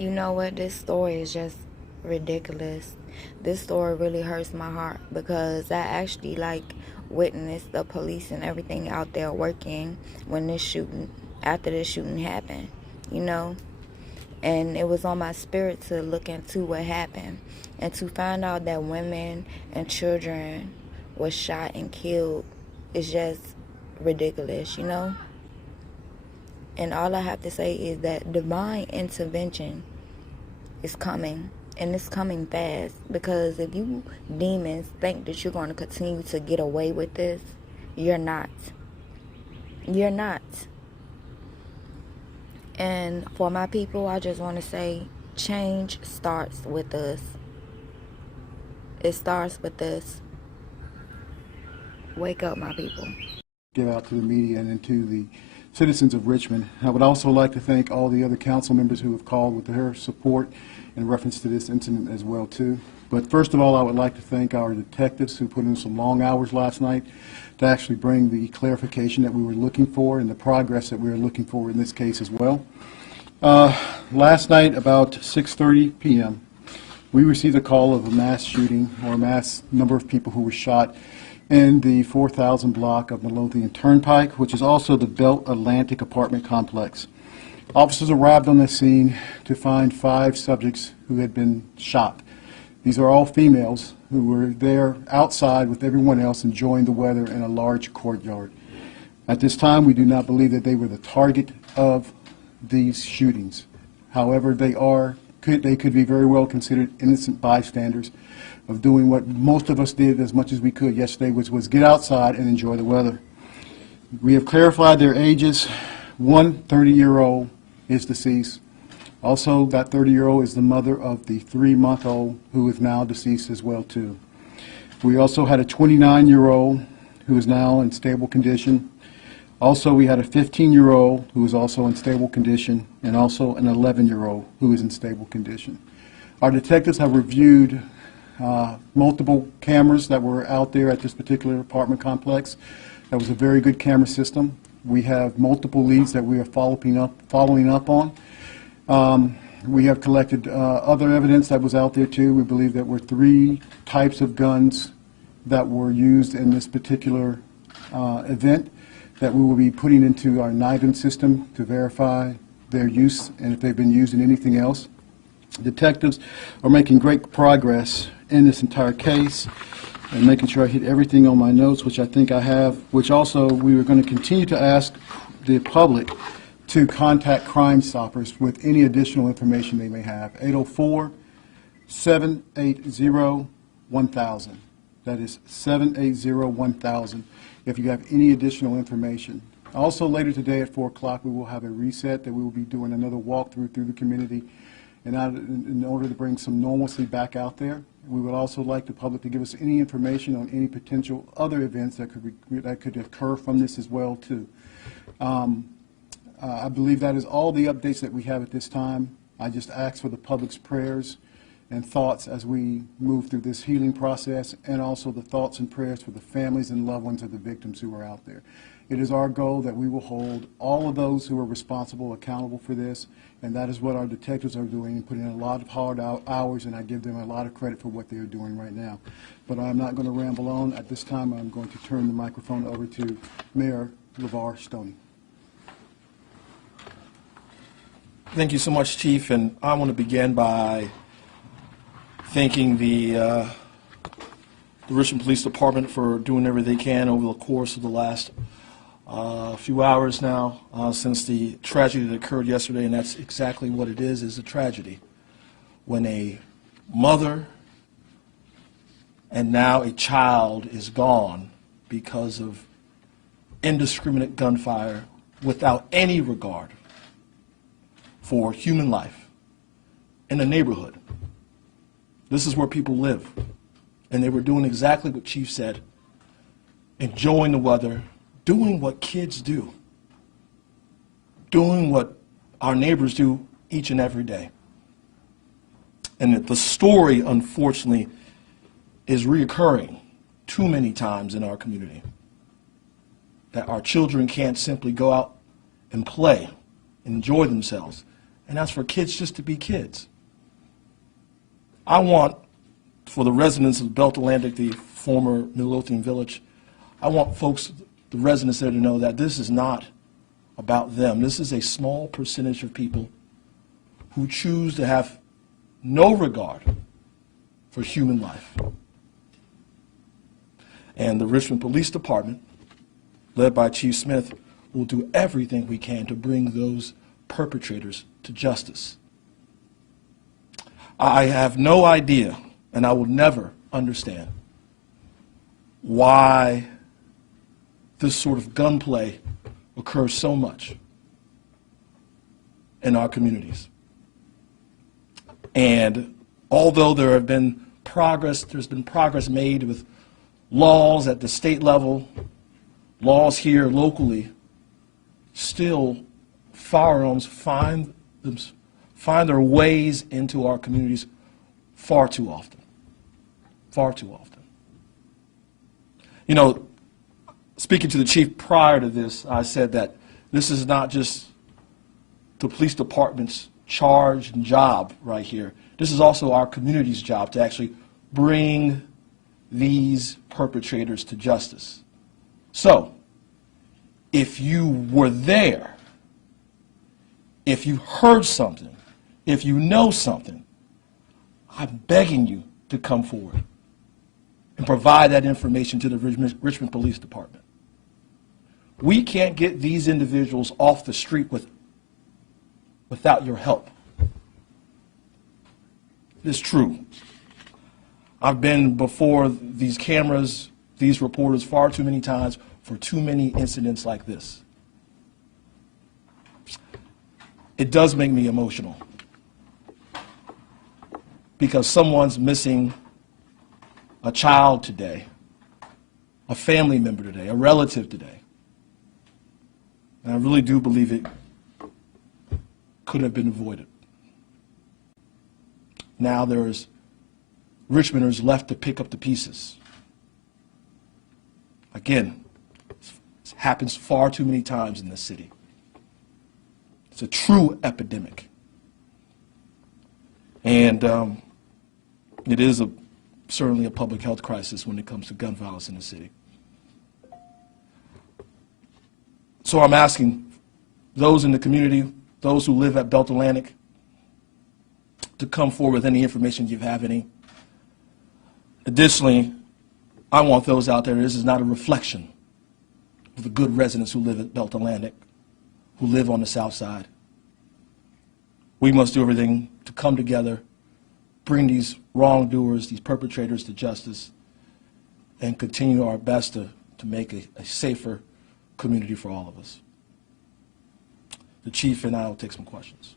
You know what? This story is just ridiculous. This story really hurts my heart because I actually witnessed the police and everything out there working when after this shooting happened, you know? And it was on my spirit to look into what happened and to find out that women and children were shot and killed is just ridiculous, you know? And all I have to say is that divine intervention is coming, and it's coming fast, because if you demons think that you're going to continue to get away with this, you're not. You're not. And for my people, I just want to say change starts with us. It starts with us. Wake up, my people. Give out to the media and to the citizens of Richmond. I would also like to thank all the other council members who have called with their support in reference to this incident as well too. But first of all, I would like to thank our detectives who put in some long hours last night to actually bring the clarification that we were looking for and the progress that we were looking for in this case as well. Last night about 6:30 p.m. we received a call of a mass shooting, or a mass number of people who were shot in the 4000 block of Midlothian Turnpike, which is also the Belt Atlantic apartment complex. Officers arrived on the scene to find 5 subjects who had been shot. These are all females who were there outside with everyone else enjoying the weather in a large courtyard. At this time, we do not believe that they were the target of these shootings. However, they could be very well considered innocent bystanders of doing what most of us did as much as we could yesterday, which was get outside and enjoy the weather. We have clarified their ages. One 30-year-old is deceased. Also, that 30-year-old is the mother of the 3-month-old who is now deceased as well too. We also had a 29-year-old who is now in stable condition. Also, we had a 15-year-old who is also in stable condition, and also an 11-year-old who is in stable condition. Our detectives have reviewed multiple cameras that were out there at this particular apartment complex. That was a very good camera system. We have multiple leads that we are following up on. We have collected other evidence that was out there too. We believe that were 3 types of guns that were used in this particular event that we will be putting into our NIBIN system to verify their use and if they've been used in anything else. Detectives are making great progress in this entire case and making sure I hit everything on my notes, which I think I have, which also we are going to continue to ask the public to contact Crime Stoppers with any additional information they may have. 804-780-1000. That is 780-1000 if you have any additional information. Also later today at 4 o'clock we will have a reset that we will be doing another walkthrough through the community in order to bring some normalcy back out there. We would also like the public to give us any information on any potential other events that could occur from this as well too. I believe that is all the updates that we have at this time. I just ask for the public's prayers and thoughts as we move through this healing process, and also the thoughts and prayers for the families and loved ones of the victims who are out there. It is our goal that we will hold all of those who are responsible accountable for this, and that is what our detectives are doing, putting in a lot of hard hours, and I give them a lot of credit for what they are doing right now. But I'm not going to ramble on. At this time, I'm going to turn the microphone over to Mayor LeVar Stoney. Thank you so much, Chief, and I want to begin by thanking the Richmond Police Department for doing everything they can over the course of the last few hours now since the tragedy that occurred yesterday, and that's exactly what it is a tragedy. When a mother and now a child is gone because of indiscriminate gunfire without any regard for human life in a neighborhood. This is where people live. And they were doing exactly what Chief said, enjoying the weather, doing what kids do, doing what our neighbors do each and every day. And the story, unfortunately, is reoccurring too many times in our community. That our children can't simply go out and play and enjoy themselves and that's for kids just to be kids. I want, for the residents of Belt Atlantic, the former Midlothian Village, I want folks, the residents there, to know that this is not about them. This is a small percentage of people who choose to have no regard for human life. And the Richmond Police Department, led by Chief Smith, will do everything we can to bring those perpetrators to justice. I have no idea, and I will never understand, why this sort of gunplay occurs so much in our communities. And although there have been progress, there's been progress made with laws at the state level, laws here locally, still firearms find their ways into our communities far too often. Far too often. You know, speaking to the chief prior to this, I said that this is not just the police department's charge and job right here. This is also our community's job to actually bring these perpetrators to justice. So, if you were there, if you heard something, if you know something, I'm begging you to come forward and provide that information to the Richmond Police Department. We can't get these individuals off the street without your help. It's true. I've been before these cameras, these reporters, far too many times for too many incidents like this. It does make me emotional because someone's missing a child today, a family member today, a relative today. And I really do believe it could have been avoided. Now there's Richmonders left to pick up the pieces. Again, it happens far too many times in this city. It's a true epidemic. And it is certainly a public health crisis when it comes to gun violence in the city. So I'm asking those in the community, those who live at Belt Atlantic, to come forward with any information you have any. Additionally, I want those out there, this is not a reflection of the good residents who live at Belt Atlantic, who live on the south side. We must do everything to come together, bring these wrongdoers, these perpetrators to justice, and continue our best to make a safer community for all of us. The chief and I will take some questions.